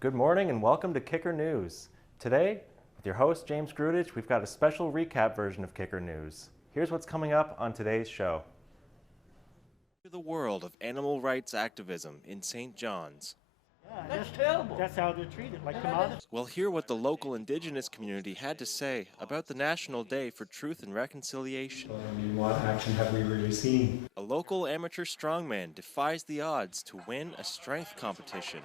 Good morning and welcome to Kicker News. Today, with your host James Grudic, we've got a special recap version of Kicker News. Here's what's coming up on today's show. The world of animal rights activism in St. John's. Yeah, that's terrible. That's how they're treated, like commodities. We'll hear what the local indigenous community had to say about the National Day for Truth and Reconciliation. What action have we really seen? A local amateur strongman defies the odds to win a strength competition.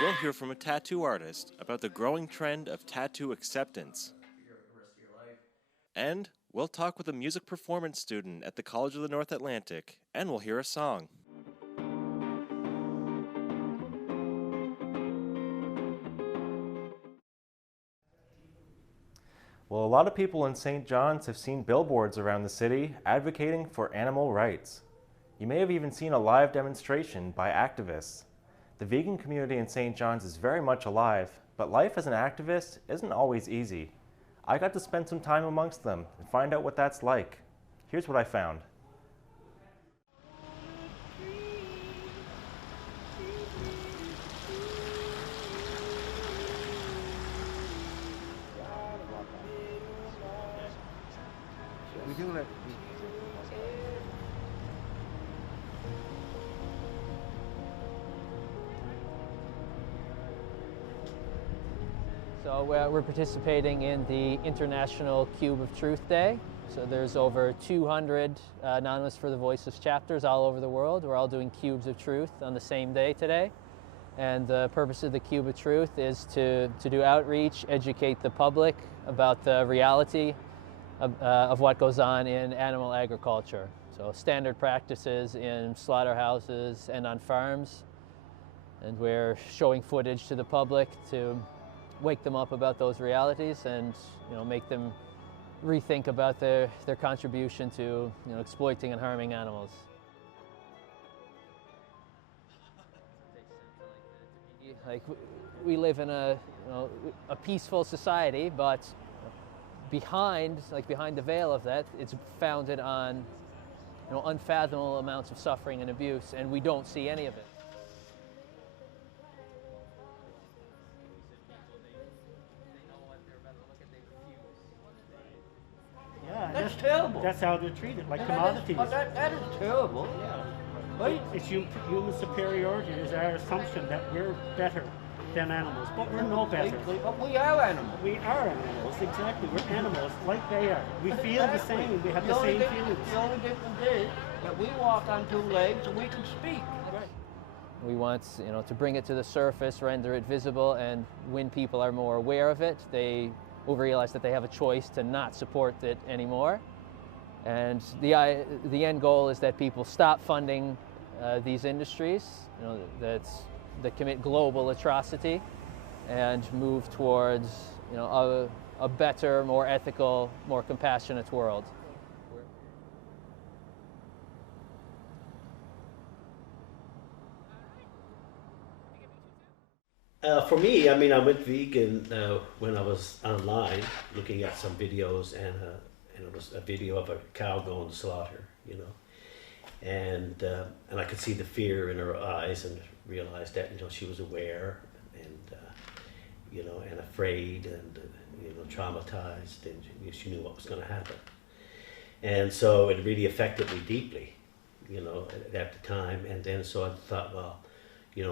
We'll hear from a tattoo artist about the growing trend of tattoo acceptance. And we'll talk with a music performance student at the College of the North Atlantic, and we'll hear a song. Well, a lot of people in St. John's have seen billboards around the city advocating for animal rights. You may have even seen a live demonstration by activists. The vegan community in St. John's is very much alive, but life as an activist isn't always easy. I got to spend some time amongst them and find out what that's like. Here's what I found. So we're participating in the International Cube of Truth Day. So there's over 200 Anonymous for the Voiceless chapters all over the world. We're all doing cubes of truth on the same day today. And the purpose of the Cube of Truth is to do outreach, educate the public about the reality of what goes on in animal agriculture. So standard practices in slaughterhouses and on farms. And we're showing footage to the public to wake them up about those realities and make them rethink about their contribution to exploiting and harming animals. Like we live in a peaceful society, but behind the veil of that, it's founded on unfathomable amounts of suffering and abuse, and we don't see any of it. Yeah, That's terrible. That's how they're treated, like commodities. That is terrible. Yeah. Right? It's human superiority is our assumption that we're better than animals, but we're no better. But we are animals. We are animals, exactly. We're animals like they are. We feel the same. We have the same feelings. The only difference is that we walk on two legs and we can speak. Right. We want to bring it to the surface, render it visible, and when people are more aware of it, they will realize that they have a choice to not support it anymore. And the end goal is that people stop funding these industries that commit global atrocity and move towards a better, more ethical, more compassionate world. For me, I went vegan when I was online looking at some videos, and it was a video of a cow going to slaughter, and I could see the fear in her eyes and realized that she was aware and afraid and traumatized, and she knew what was going to happen, and so it really affected me deeply, at the time, and then so I thought, well,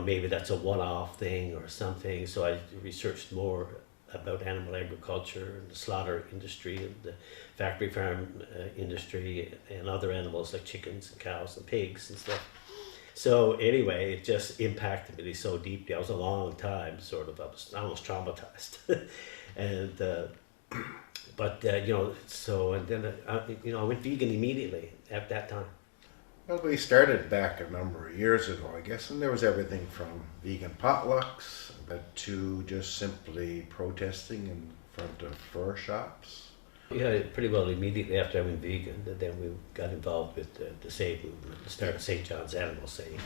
maybe that's a one-off thing or something. So I researched more about animal agriculture and the slaughter industry and the factory farm industry and other animals like chickens and cows and pigs and stuff. So anyway, it just impacted me so deeply. I was a long time I was almost traumatized. And and then I went vegan immediately at that time. Well, we started back a number of years ago, I guess, and there was everything from vegan potlucks to just simply protesting in front of fur shops. Yeah, pretty well immediately after I went vegan, then we got involved with the SAVE movement, the start of St. John's Animal Save.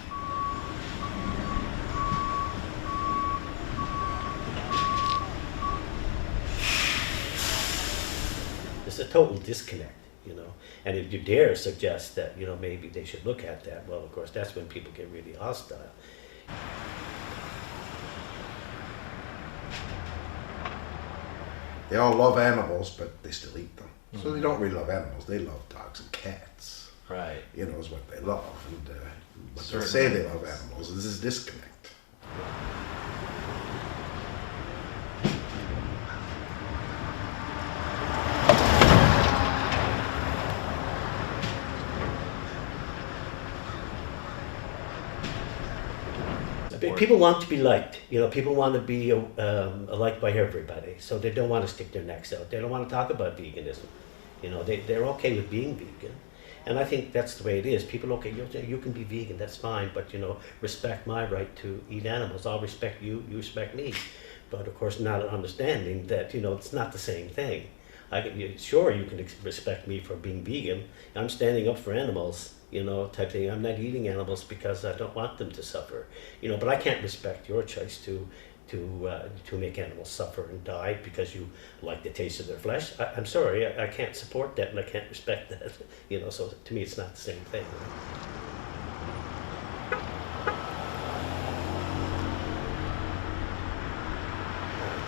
It's a total disconnect, and if you dare suggest that, maybe they should look at that, well, of course, that's when people get really hostile. they all love animals, but they still eat them. So they don't really love animals. They love dogs and cats. Right. You know, is what they love. And but they Certain say they animals. love animals. This is disconnect. People want to be liked. You know, people want to be liked by everybody. So they don't want to stick their necks out. They don't want to talk about veganism. You know, they're okay with being vegan. And I think that's the way it is. People, okay, you can be vegan, that's fine, but, you know, respect my right to eat animals. I'll respect you, you respect me. But, of course, not understanding that, you know, it's not the same thing. Sure, you can respect me for being vegan. I'm standing up for animals, you know, type thing. I'm not eating animals because I don't want them to suffer. You know, but I can't respect your choice to make animals suffer and die because you like the taste of their flesh. I'm sorry, I can't support that and I can't respect that. You know, so to me it's not the same thing.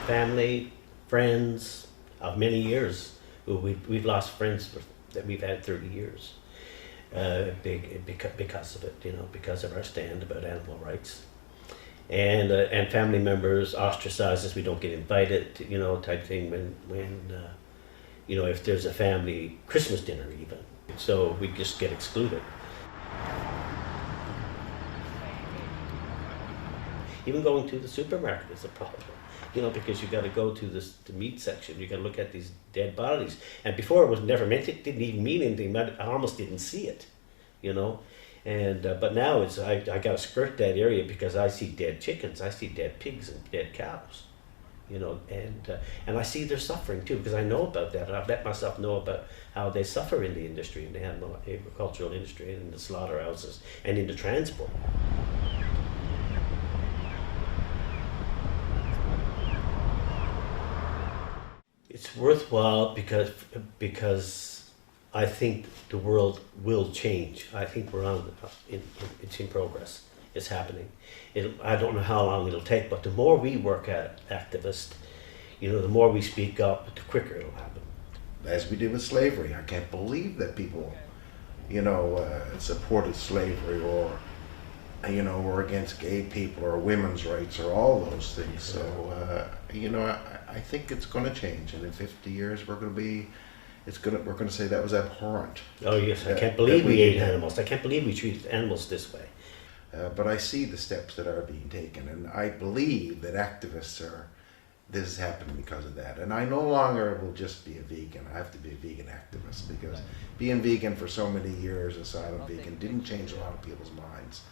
Family, friends of many years, we've lost friends that we've had 30 years because of it, you know, because of our stand about animal rights. And family members ostracized us. We don't get invited, you know, type thing when you know, if there's a family Christmas dinner even. So we just get excluded. Even going to the supermarket is a problem, you know, because you got to go to the meat section. You got to look at these dead bodies. And before it was never meant. It didn't even mean anything. I almost didn't see it, you know. And but now it's I got to skirt that area because I see dead chickens, I see dead pigs and dead cows, you know, and I see their suffering too because I know about that. I let myself know about how they suffer in the industry, in the animal agricultural industry, and in the slaughterhouses, and in the transport. It's worthwhile because I think the world will change. I think we're it's in progress. It's happening. I don't know how long it'll take, but the more we work at activists, you know, the more we speak up, the quicker it'll happen. As we did with slavery. I can't believe that people, you know, supported slavery or, you know, were against gay people or women's rights or all those things. So, you know, I think it's going to change, and in 50 years we're going to say that was abhorrent. Oh yes, I can't believe we ate animals. I can't believe we treated animals this way. But I see the steps that are being taken, and I believe that this is happening because of that. And I no longer will just be a vegan. I have to be a vegan activist because being vegan for so many years, asylum vegan, didn't change a lot of people's minds.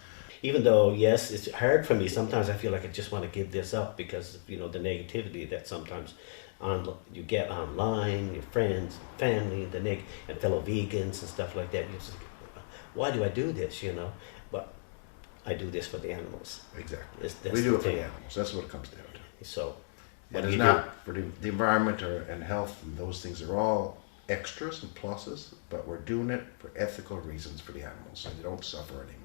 Even though, yes, it's hard for me. Sometimes I feel like I just want to give this up because, you know, the negativity that sometimes you get online, your friends, family, and fellow vegans and stuff like that. You're just like, why do I do this, you know? But I do this for the animals. Exactly. That's we do it for thing. the animals. That's what it comes down to. So, and it's not for the environment and health, and those things are all extras and pluses, but we're doing it for ethical reasons for the animals, so they don't suffer anymore.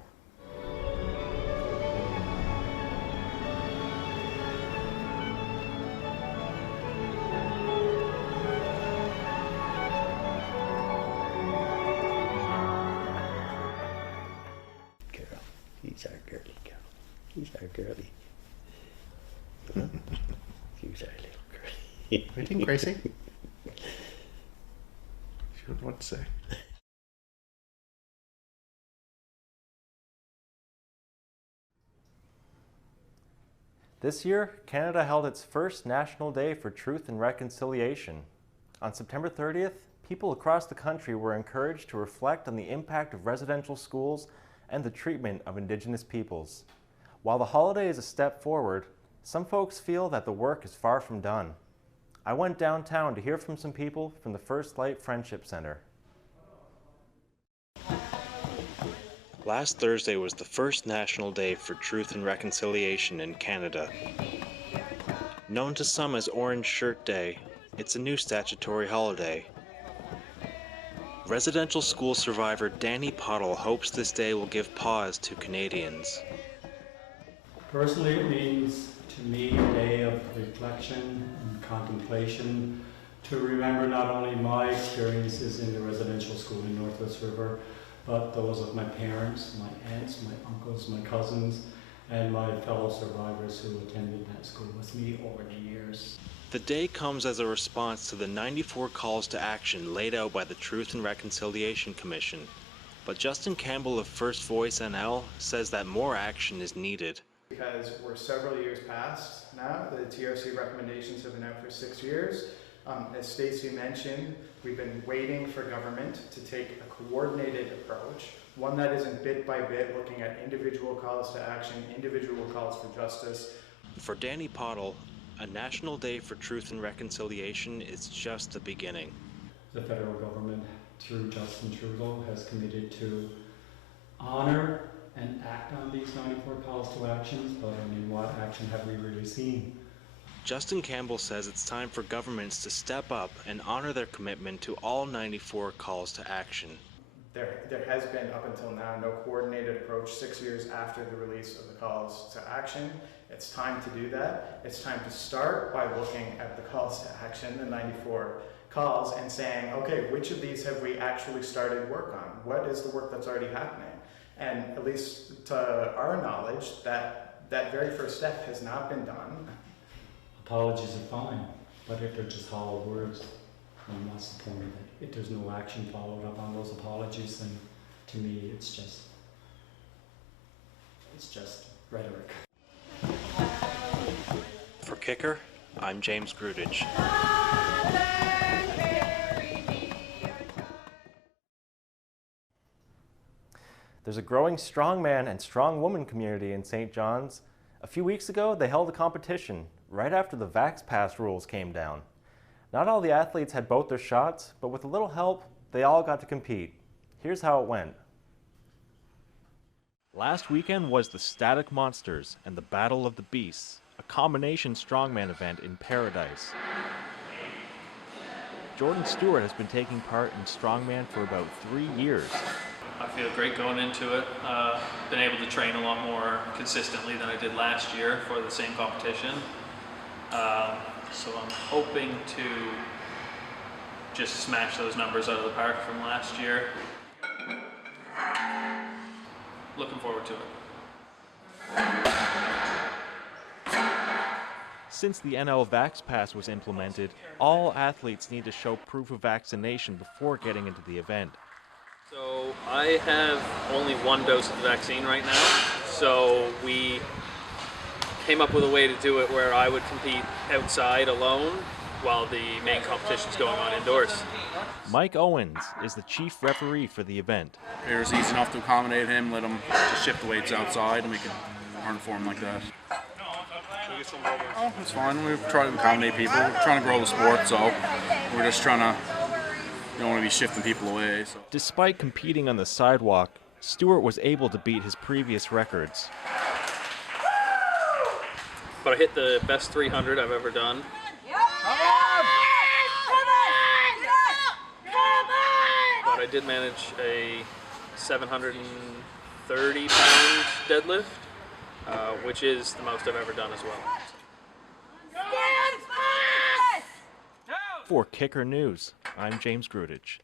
Carol, he's our girly girl. He's our girly. Huh? He's our little girly. What do you think, Gracie? She would what to say. This year, Canada held its first National Day for Truth and Reconciliation. On September 30th, people across the country were encouraged to reflect on the impact of residential schools and the treatment of Indigenous peoples. While the holiday is a step forward, some folks feel that the work is far from done. I went downtown to hear from some people from the First Light Friendship Center. Last Thursday was the first National Day for Truth and Reconciliation in Canada. Known to some as Orange Shirt Day, it's a new statutory holiday. Residential school survivor Danny Pottle hopes this day will give pause to Canadians. Personally, it means to me a day of reflection and contemplation To remember not only my experiences in the residential school in Northwest River, but those of my parents, my aunts, my uncles, my cousins, and my fellow survivors who attended that school with me over the years. The day comes as a response to the 94 calls to action laid out by the Truth and Reconciliation Commission. But Justin Campbell of First Voice NL says that more action is needed. Because we're several years past now, the TRC recommendations have been out for 6 years. As Stacey mentioned, we've been waiting for government to take a coordinated approach, one that isn't bit by bit looking at individual calls to action, individual calls for justice. For Danny Pottle, a National Day for Truth and Reconciliation is just the beginning. The federal government, through Justin Trudeau, has committed to honor and act on these 94 calls to actions, but I mean, what action have we really seen? Justin Campbell says it's time for governments to step up and honor their commitment to all 94 calls to action. There has been, up until now, no coordinated approach 6 years after the release of the calls to action. It's time to do that. It's time to start by looking at the calls to action, the 94 calls, and saying, okay, which of these have we actually started work on? What is the work that's already happening? And at least to our knowledge, that very first step has not been done. Apologies are fine, but if they're just hollow words, then what's the point of it? If there's no action followed up on those apologies, then to me it's just rhetoric. For Kicker, I'm James Grudic. There's a growing strongman and strong woman community in St. John's. A few weeks ago, they held a competition right after the Vax Pass rules came down. Not all the athletes had both their shots, but with a little help, they all got to compete. Here's how it went. Last weekend was the Static Monsters and the Battle of the Beasts, a combination strongman event in Paradise. Jordan Stewart has been taking part in strongman for about 3 years. I feel great going into it. Been able to train a lot more consistently than I did last year for the same competition. So I'm hoping to just smash those numbers out of the park from last year. Looking forward to it. Since the NL Vax Pass was implemented, all athletes need to show proof of vaccination before getting into the event. So I have only 1 dose of the vaccine right now, so we came up with a way to do it where I would compete outside alone while the main competition's going on indoors. Mike Owens is the chief referee for the event. It was easy enough to accommodate him, let him just shift the weights outside and we could run for him like that. Oh, it's fine. We've tried to accommodate people. We're trying to grow the sport, so we're just trying to, don't want to be shifting people away. So. Despite competing on the sidewalk, Stewart was able to beat his previous records. But I hit the best 300 I've ever done. But I did manage a 730-pound deadlift, which is the most I've ever done as well. For Kicker News, I'm James Grudic.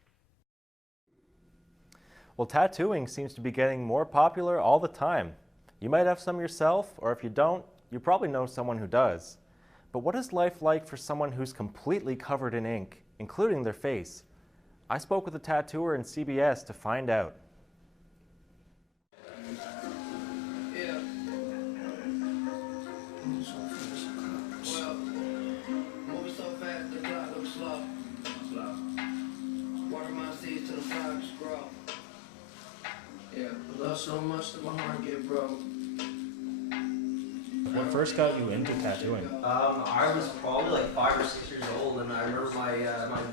Well, tattooing seems to be getting more popular all the time. You might have some yourself, or if you don't, you probably know someone who does. But what is life like for someone who's completely covered in ink, including their face? I spoke with a tattooer in CBS to find out. So much that my heart get broke. What first got you into tattooing? I was probably like 5 or 6 years old, and I remember my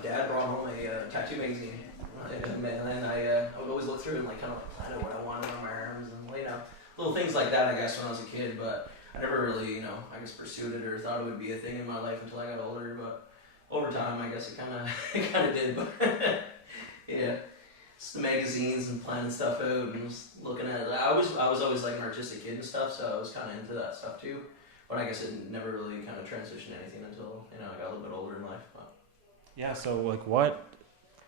dad brought home a tattoo magazine, and then I would always look through and like kind of plan out what I wanted on my arms and little things like that. I guess when I was a kid, but I never really I guess pursued it or thought it would be a thing in my life until I got older. But over time, I guess it kind of did. But yeah. Just the magazines and planning stuff out and just looking at it. I was always like an artistic kid and stuff, so I was kind of into that stuff too. But I guess it never really kind of transitioned to anything until I got a little bit older in life. But. Yeah, so like what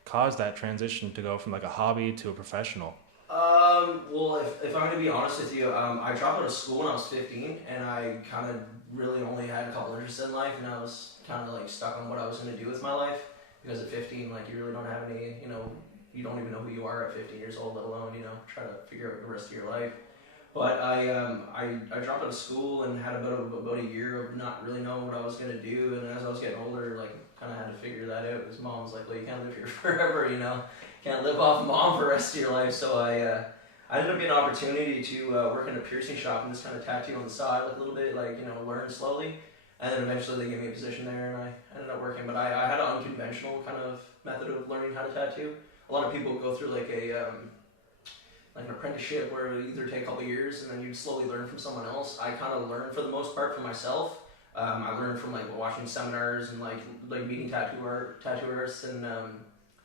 caused that transition to go from like a hobby to a professional? Well, if I'm going to be honest with you, I dropped out of school when I was 15, and I kind of really only had a couple interests in life, and I was kind of like stuck on what I was going to do with my life, because at 15, like you really don't have any, you don't even know who you are at 15 years old, let alone, try to figure out the rest of your life. But I dropped out of school and had about a year of not really knowing what I was going to do, and as I was getting older, like kind of had to figure that out, because mom was like, well, you can't live here forever, can't live off mom for the rest of your life. So I ended up getting an opportunity to work in a piercing shop and just kind of tattoo on the side like a little bit, like, learn slowly. And then eventually they gave me a position there, and I ended up working. But I had an unconventional kind of method of learning how to tattoo. A lot of people go through like an apprenticeship where you either take a couple years and then you slowly learn from someone else. I kind of learned for the most part for myself. I learned from like watching seminars and like meeting tattoo artists and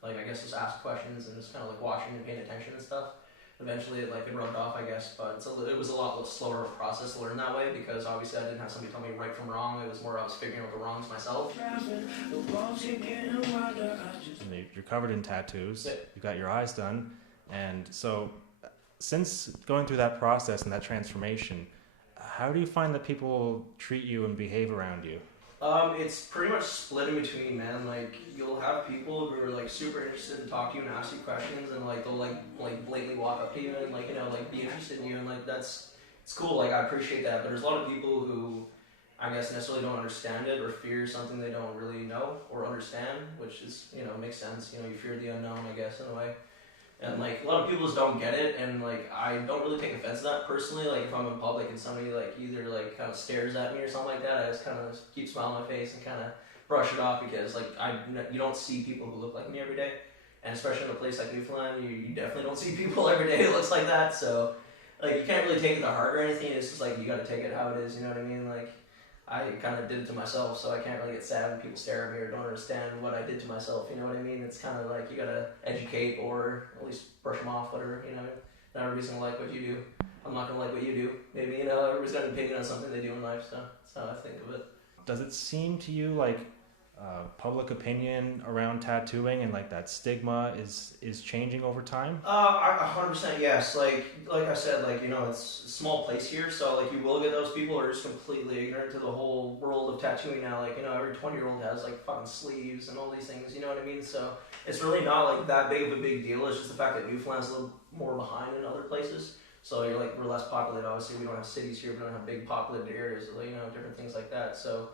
like I guess just ask questions and just kind of like watching and paying attention and stuff. Eventually it rubbed off, I guess, but it was a lot slower of a process to learn that way, because obviously I didn't have somebody tell me right from wrong. It was more I was figuring out the wrongs myself. And you're covered in tattoos. You've got your eyes done, and so since going through that process and that transformation, how do you find that people treat you and behave around you? It's pretty much split in between, man. Like, you'll have people who are like super interested in talk to you and ask you questions, and like they'll like blatantly walk up to you and like be interested in you, and like it's cool. Like, I appreciate that. But there's a lot of people who I guess necessarily don't understand it or fear something they don't really know or understand, which is makes sense. You fear the unknown, I guess, in a way. And like a lot of people just don't get it, and like I don't really take offense to that personally. Like if I'm in public and somebody like either like kind of stares at me or something like that, I just kind of keep smiling on my face and kind of brush it off, because like you don't see people who look like me every day, and especially in a place like Newfoundland, you definitely don't see people every day who looks like that. So like you can't really take it to heart or anything. It's just like you got to take it how it is. You know what I mean? Like I kind of did it to myself, so I can't really get sad when people stare at me or don't understand what I did to myself. You know what I mean? It's kind of like you gotta educate or at least brush them off. Whatever, not everybody's gonna like what you do. I'm not gonna like what you do. Maybe everybody's got an opinion on something they do in life. So that's how I think of it. Does it seem to you like public opinion around tattooing and like that stigma is changing over time? 100% yes. Like I said, like it's a small place here, so like you will get those people who are just completely ignorant to the whole world of tattooing now. Like every 20-year-old has like fucking sleeves and all these things. You know what I mean? So it's really not like that big of a big deal. It's just the fact that Newfoundland's a little more behind in other places. So we're less populated. Obviously, we don't have cities here. We don't have big populated areas. Different things like that. So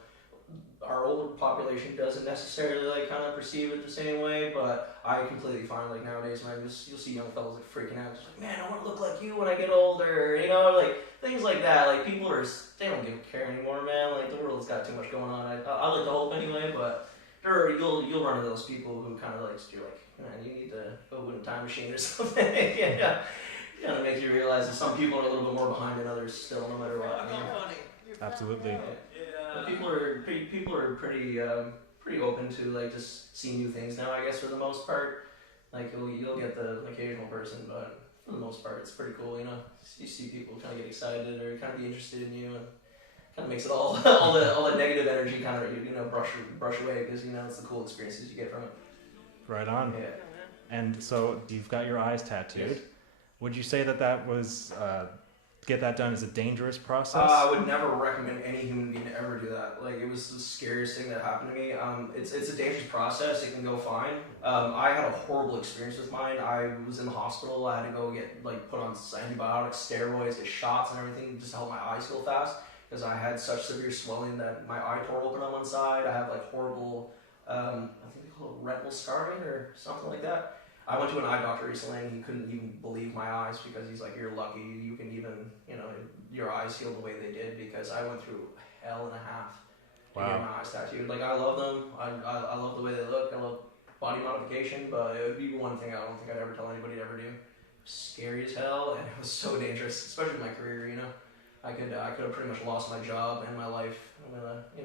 our older population doesn't necessarily like kind of perceive it the same way, but I completely find like nowadays, man, you'll see young fellas like freaking out, just like, man, I want to look like you when I get older, like things like that. Like people they don't give a care anymore, man. Like the world's got too much going on. I like to hope anyway, but you'll run into those people who kind of like you're like, man, you need to go in a time machine or something. Yeah, kind of makes you realize that some people are a little bit more behind than others still, no matter what. Absolutely. Yeah. But people are pretty open to like just seeing new things now, I guess, for the most part. Like you'll get the occasional person, but for the most part it's pretty cool. You see people kind of get excited or kind of be interested in you, and kind of makes it all the negative energy kind of brush away, because it's the cool experiences you get from it. Right on. Yeah. And so you've got your eyes tattooed. Yes. Would you say that was get that done is a dangerous process? I would never recommend any human being to ever do that. Like, it was the scariest thing that happened to me. It's a dangerous process. It can go fine. I had a horrible experience with mine. I was in the hospital. I had to go get put on antibiotics, steroids, get shots and everything just to help my eyes heal fast, because I had such severe swelling that my eye tore open on one side. I have horrible, I think they call it retinal scarring or something like that. I went to an eye doctor recently, and he couldn't even believe my eyes, because he's like, you're lucky you can even, your eyes healed the way they did, because I went through hell and a half to get my eyes tattooed. Like, I love them. I love the way they look. I love body modification, but it would be one thing I don't think I'd ever tell anybody to ever do. Scary as hell, and it was so dangerous, especially my career, I could have pretty much lost my job and my life,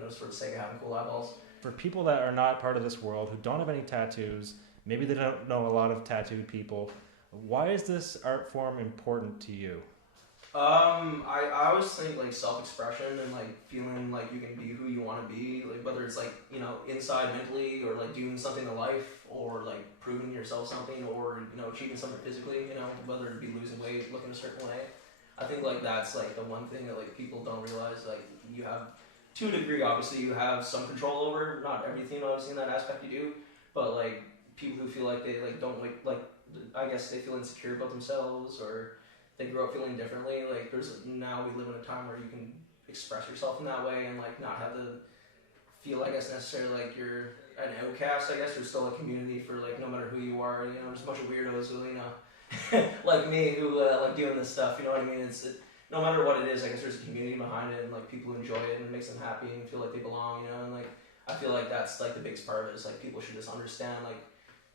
just for the sake of having cool eyeballs. For people that are not part of this world, who don't have any tattoos, maybe they don't know a lot of tattooed people, why is this art form important to you? I always think like self-expression and like feeling like you can be who you want to be, like whether it's like, you know, inside mentally or like doing something in life or like proving yourself something or, you know, achieving something physically, you know, whether it be losing weight, looking a certain way. I think like that's like the one thing that like people don't realize, like you have, to a degree obviously you have some control over, not everything obviously in that aspect you do, but like people who feel like they like don't like I guess they feel insecure about themselves or they grow up feeling differently. Like now we live in a time where you can express yourself in that way and like not have to feel, I guess, necessarily like you're an outcast. I guess there's still a community for like no matter who you are. You know, there's a bunch of weirdos who, you know, like me who like doing this stuff. You know what I mean? No matter what it is, I guess there's a community behind it and like people who enjoy it and it makes them happy and feel like they belong. You know, and like I feel like that's like the biggest part of it is like people should just understand like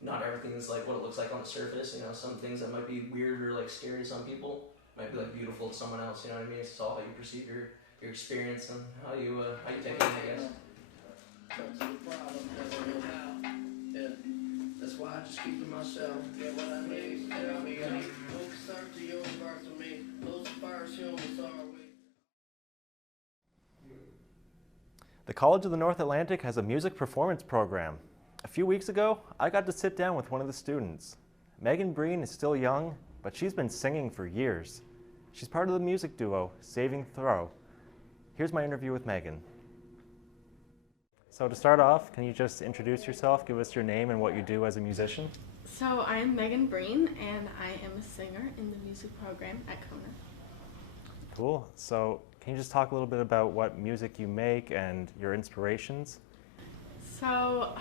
not everything is like what it looks like on the surface. You know, some things that might be weird or like scary to some people might be like beautiful to someone else. You know what I mean? It's all how you perceive your experience and how you take it, I guess. Yeah, that's why I just keep to myself. Yeah, what I need, tell me, start to your birth to me. Those first humans are we. The College of the North Atlantic has a music performance program. A few weeks ago, I got to sit down with one of the students. Megan Breen is still young, but she's been singing for years. She's part of the music duo, Saving Throw. Here's my interview with Megan. So to start off, can you just introduce yourself, give us your name and what you do as a musician? So I'm Megan Breen, and I am a singer in the music program at Kona. Cool. So can you just talk a little bit about what music you make and your inspirations? So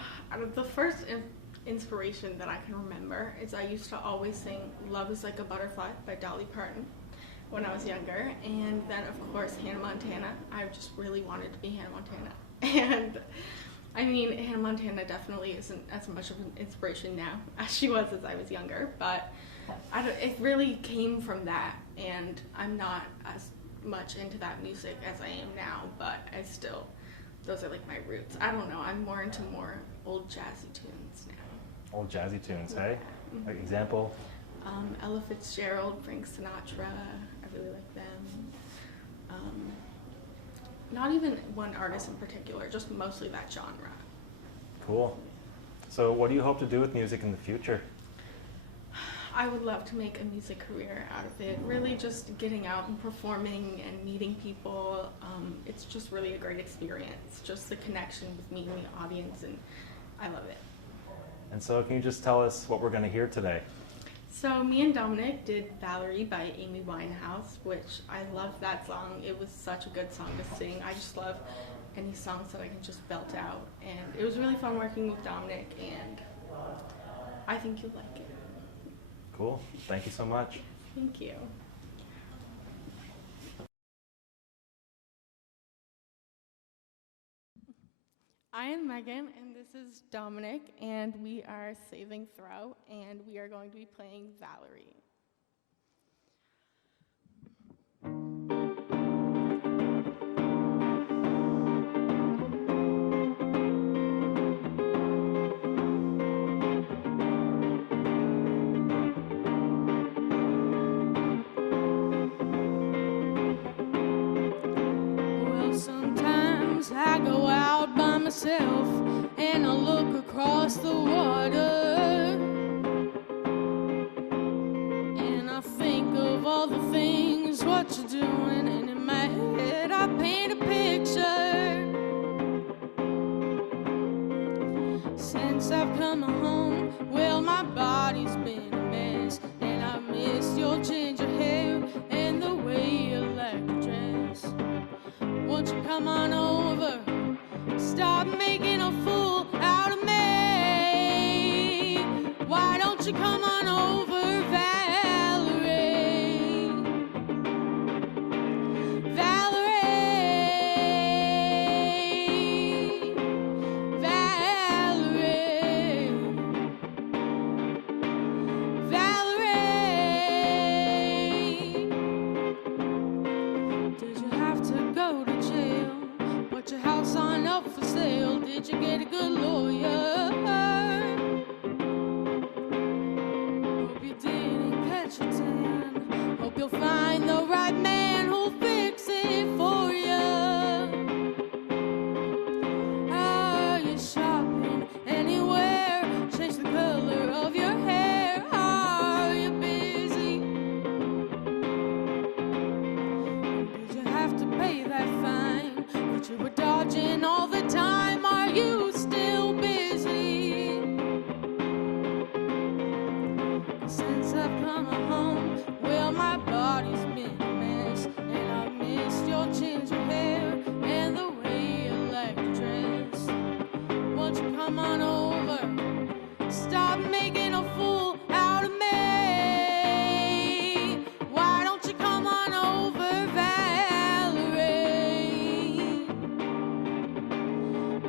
the first inspiration that I can remember is I used to always sing Love is Like a Butterfly by Dolly Parton when I was younger, and then of course Hannah Montana. I just really wanted to be Hannah Montana. And I mean, Hannah Montana definitely isn't as much of an inspiration now as she was as I was younger, but it really came from that, and I'm not as much into that music as I am now, but I still, those are like my roots. I don't know, I'm more into old jazzy tunes now. Old jazzy tunes, hey? Like example? Ella Fitzgerald, Frank Sinatra, I really like them. Not even one artist in particular, just mostly that genre. Cool. So what do you hope to do with music in the future? I would love to make a music career out of it. Really just getting out and performing and meeting people. It's just really a great experience. Just the connection with me and the audience, and I love it. And so can you just tell us what we're going to hear today? So me and Dominic did Valerie by Amy Winehouse, which I love that song. It was such a good song to sing. I just love any songs that I can just belt out. And it was really fun working with Dominic, and I think you'll like it. Cool. Thank you so much. Thank you. I am Megan, and this is Dominic, and we are Saving Throw, and we are going to be playing Valerie. Well, sometimes I go out by myself and I look across the water, and I think of all the things what you're doing, and in my head I paint a picture. Since I've come home, well, my body's been a mess, and I miss your ginger hair and the way you like to dress. Won't you come on over? Stop making a fool out of me. Why don't you come on over, Valerie? Valerie, Valerie, Valerie. Did you have to go to jail? Put your house on up for sale. Did you get a good lawyer? Hope you didn't catch a tan. Hope you'll find the right man. come on over? Stop making a fool out of me. Why don't you come on over, Valerie?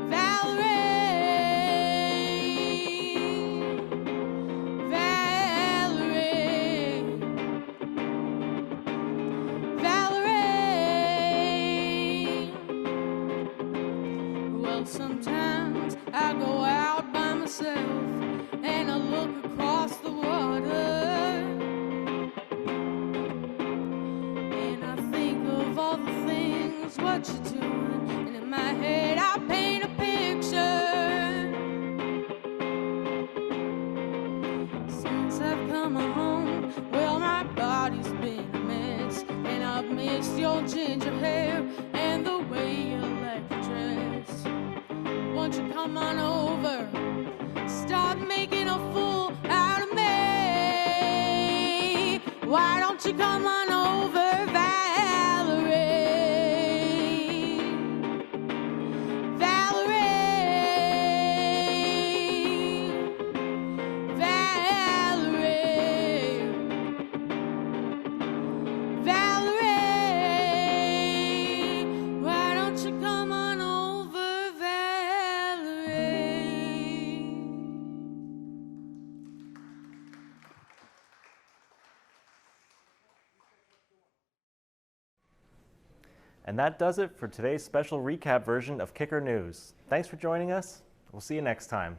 Valerie, Valerie, Valerie. Well, sometimes I go out by myself and I look across the water, and I think of all the things what you're doing, and in my head I paint a picture. Since I've come home, well, my body's been a mess, and I've missed your ginger hair and the way you like to dress. Won't you come on over? Stop making a fool out of me. Why don't you come on over, Valerie? Valerie, Valerie, Valerie. Why don't you come on over, Valerie? And that does it for today's special recap version of Kicker News. Thanks for joining us. We'll see you next time.